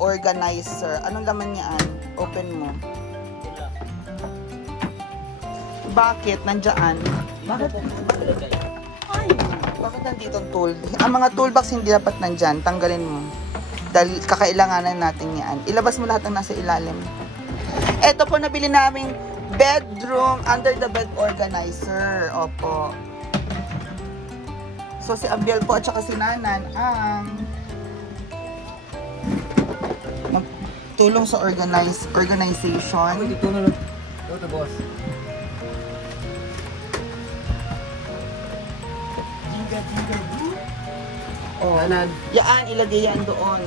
organizer. Anong laman niyan? Open mo. Bakit? Nandiyan? Bakit? Ay, bakit nandito ang tool? Ang mga toolbox hindi dapat nandyan. Tanggalin mo. Dahil kakailanganan natin yan. Ilabas mo lahat ng nasa ilalim. Ito po nabili naming bedroom under the bed organizer. Opo. So si Abiel po at saka si Nanan ang magtulong sa organization. Ako dito na lang. Ito, boss. Oh, Nanan. yan, ilagay yan doon.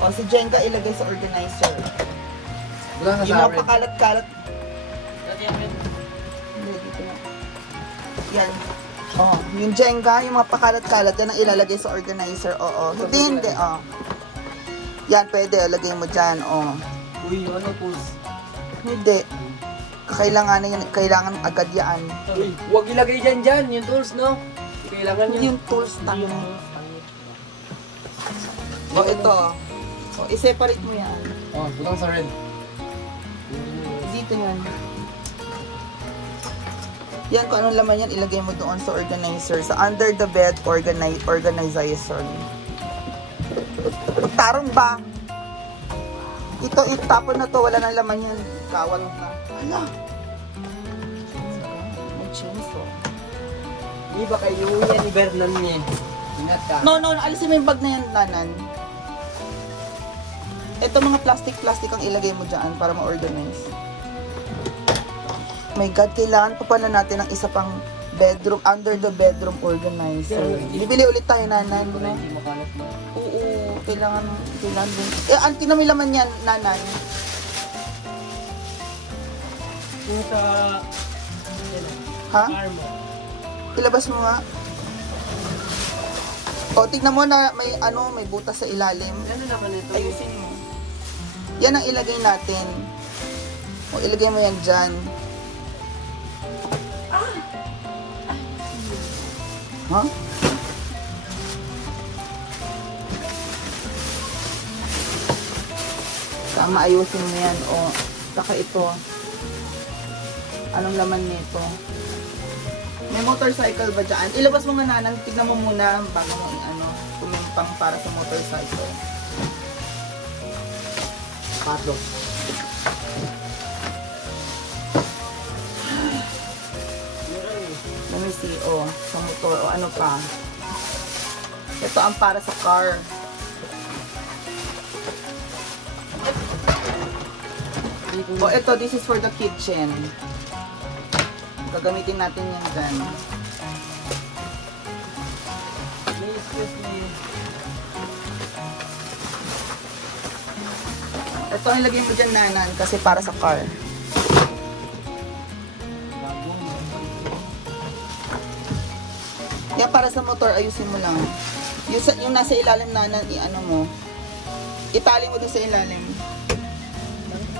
O, si Jenga ilagay sa organizer. Wala ka Yung sa mga akin. pakalat-kalat. Yan. Oh, yung Jenga, yung mga pakalat-kalat, yan ang ilalagay sa organizer. Oo. Hindi. Oh. Yan, pwede. Lagay mo dyan. Oh. Uy, ano, pulse? Hindi. Kailangan agad yan. Uy, huwag ilagay dyan, yung tools, no? Kailangan Yung tools tayo. O, ito. O, i-separate mo yan. Oh, bulang sa red. Dito yan. Yan, kung anong laman yan, ilagay mo doon sa organizer. Sa under the bed organization. Tarong ba? Ito, itapon na to. Wala nang laman yan. Kawal na. Hala. May chainsaw. Di ba kayo yan ni Bernan niya? Ingat ka. No. Alisin mo yung bag na yan, Nanan. Ito mga plastic ang ilagay mo dyan para ma-organize. My God, kailangan pa pala natin ng isa pang bedroom, under the bedroom organizer. Bibili ulit tayo, Nanan. Para hindi makalat mo. Oo, kailangan din. Tingnan mo yung laman yan, Nanan. Yung sa... Ha? Armor. Ilabas mo nga. O, tignan mo na may butas sa ilalim. Ano naman ito? Ayusin mo. Yan ang ilagay natin. O, ilagay mo yan dyan. Ha? Tama, ayusin mo yan. O, saka ito. Anong laman nito? May motorcycle ba dyan? Ilabas mo nga, Nanan. Tignan mo muna bago mo kumimpang para sa motorcycle. Patlo. Let me see. O, sa motor. O, ano pa? Ito ang para sa car. O, ito. This is for the kitchen. Gagamitin natin yan dyan. Excuse me. Ito ang ilagay mo dyan, Nanan, kasi para sa car. Yan, para sa motor, ayusin mo lang. Yung nasa ilalim, Nanan, i-ano mo. Itali mo doon sa ilalim.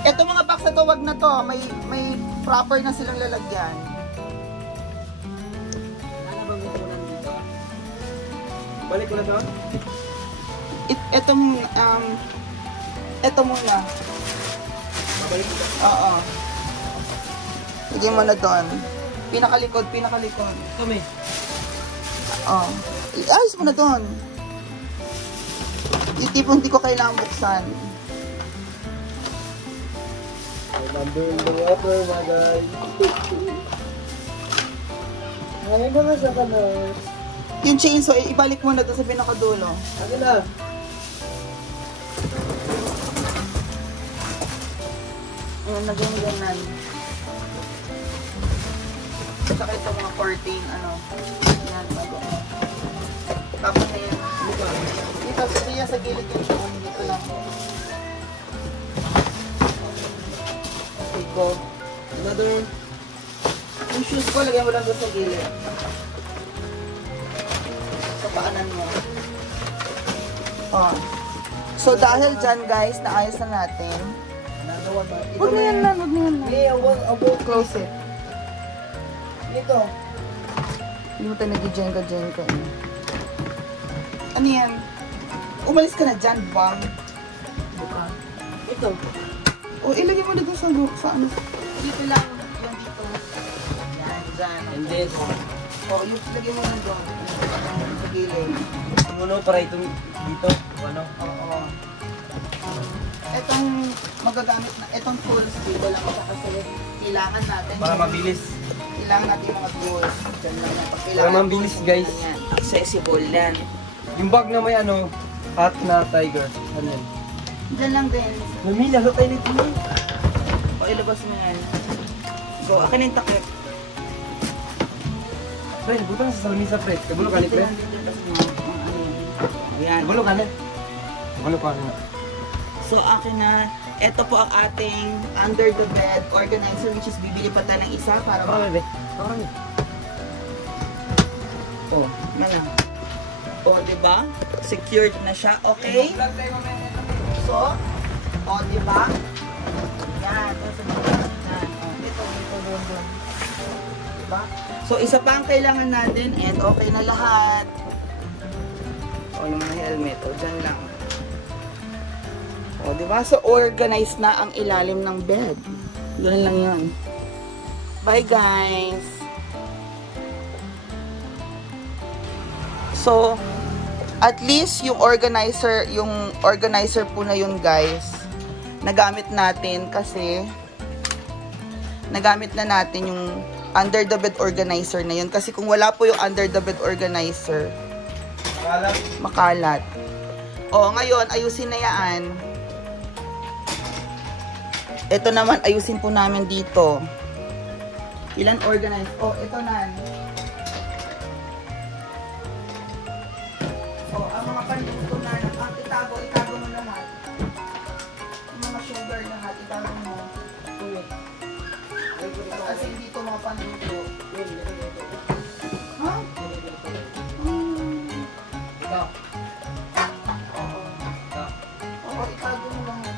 Ito mga box na to, wag na to. May proper na silang lalagyan. Ano bang gustunan dito? Balik ko na to? Ito muna. Babalik ko na. Oo. Lagyan mo na doon. Pinakalikod. Kami. Oo. Ayos mo na doon. Yung tipong hindi ko kailangang buksan. Number in the water, my guys. Ngayon ka sa kanos. Yung chainsaw, ibalik mo na doon sa pinakadulo. Ano na? Ayan, lagyan mo ganun. Saka ito mga 14, yan, bago. Tapos na yan. Dito, siya sa gilid yung shoe, dito lang. Okay, go. Another. Yung shoes ko, lagyan mo lang doon sa gilid. Sa paanan mo. Oh. So, dahil dyan, guys, naayos na natin. Another one ba? Huwag na yan lang, huwag na yan lang. Hey, I Close it. Ito. Hindi mo tayo nag-jenga-jenga eh. Ano yan? Umalis ka na dyan, bang. Ito. O, ilagay mo na dun sa ano. Dito lang. Yan dito. Yan, dyan. And then, O, yung ilagay mo na doon. Sa gilid. ano para itong dito. Ano? Oo. Etong magagamit na, etong tools dito lang ito kasi kailangan natin. Para mabilis. Kailangan natin yung mga tools. Diyan lang yan. Pag Para kailangan mabilis, tools, guys. yan. Accessible yan. Yung bag na may ano, hot na tiger. Ano yan? Diyan lang din. Mamila, lo tayo nito. O, ilabas mo yan. So, akin yung takip. Pre, butang sa salmi sa pre. Kagulo ka ni pre. Ayan. Kagulo ka ni. Kagulo ka ni. So, akin na, ito po ang ating under the bed organizer which is bibili pa tayo ng isa para Bebe. Parang. Oh, mana. Oh, di ba? Secured na siya. Okay? So, oh, di ba? Yan. Oh, ito, doon. Diba? So, isa pa ang kailangan natin and okay na lahat. O, ng mga helmet. O, dyan lang. O, diba? So, organized na ang ilalim ng bed. Ganun lang yun. Bye, guys! So, at least yung organizer po na yun, guys, nagamit natin kasi nagamit na natin yung under the bed organizer na yun. Kasi kung wala po yung under the bed organizer, makalat. O, ngayon, ayusin na yan. Ito naman, ayusin po namin dito. Ilan organize? Oh, ito na. So, ang mga paluto na, ang itago mo lahat. Yung mga sugar lahat, itago mo. As in, dito mga paluto. Ha? Ikaw. Oo, itago mo lahat.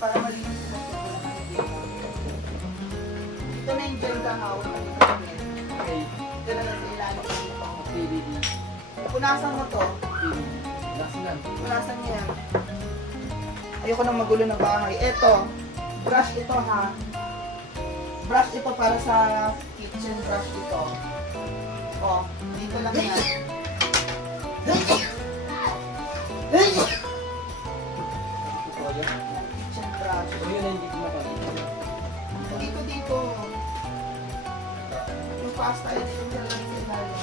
Para malinis mo. Ito na yung gel na hawak na dito. Okay. Ito na lang sa ilalim dito. PDD. Punasan mo to. PDD. Lasinan. Punasan niya yan. Ayoko nang magulo na bahay. Ito, brush ito ha. Brush ito para sa kitchen brush ito. Oh, dito lang yan. Kitchen brush. So yun ay hindi ko makakita. Dito. Yung pasta, dito lang sa ilalim.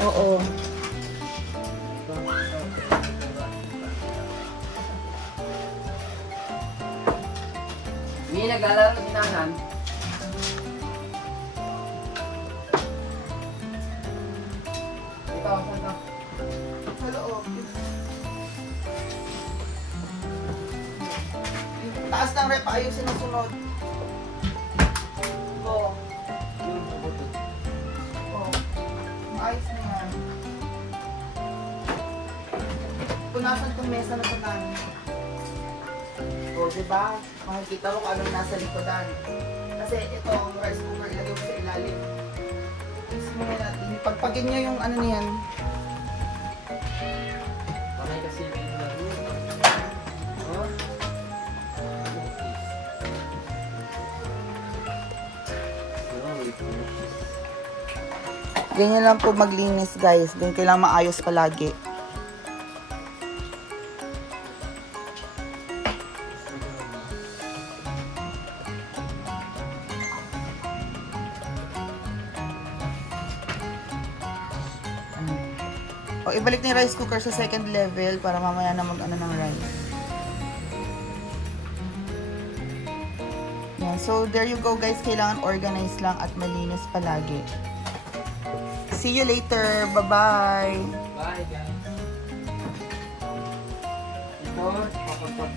Oo. May naglalaro ng tinanan. Ikaw, saan ka? Sa loob. Yung taas ng rep, ayusin ang sunod. Oo. Maayos na yan. Punasan tong mesa na punan. O, diba? Makikita mo kung anong nasa likodan. Kasi ito, ang rice cooker, ilagay mo sa ilalim. Ismo na natin. Pagpagin nyo yung ano niyan. Panay kasi may laro. Oh. Ganyan lang po maglinis, guys. Ganyan kailangan maayos palagi. O, ibalik ni rice cooker sa second level para mamaya na mag-ano ng rice. Yan. So, there you go, guys. Kailangan organize lang at malinis palagi. See you later. Bye-bye. Bye guys. Ito, papagpag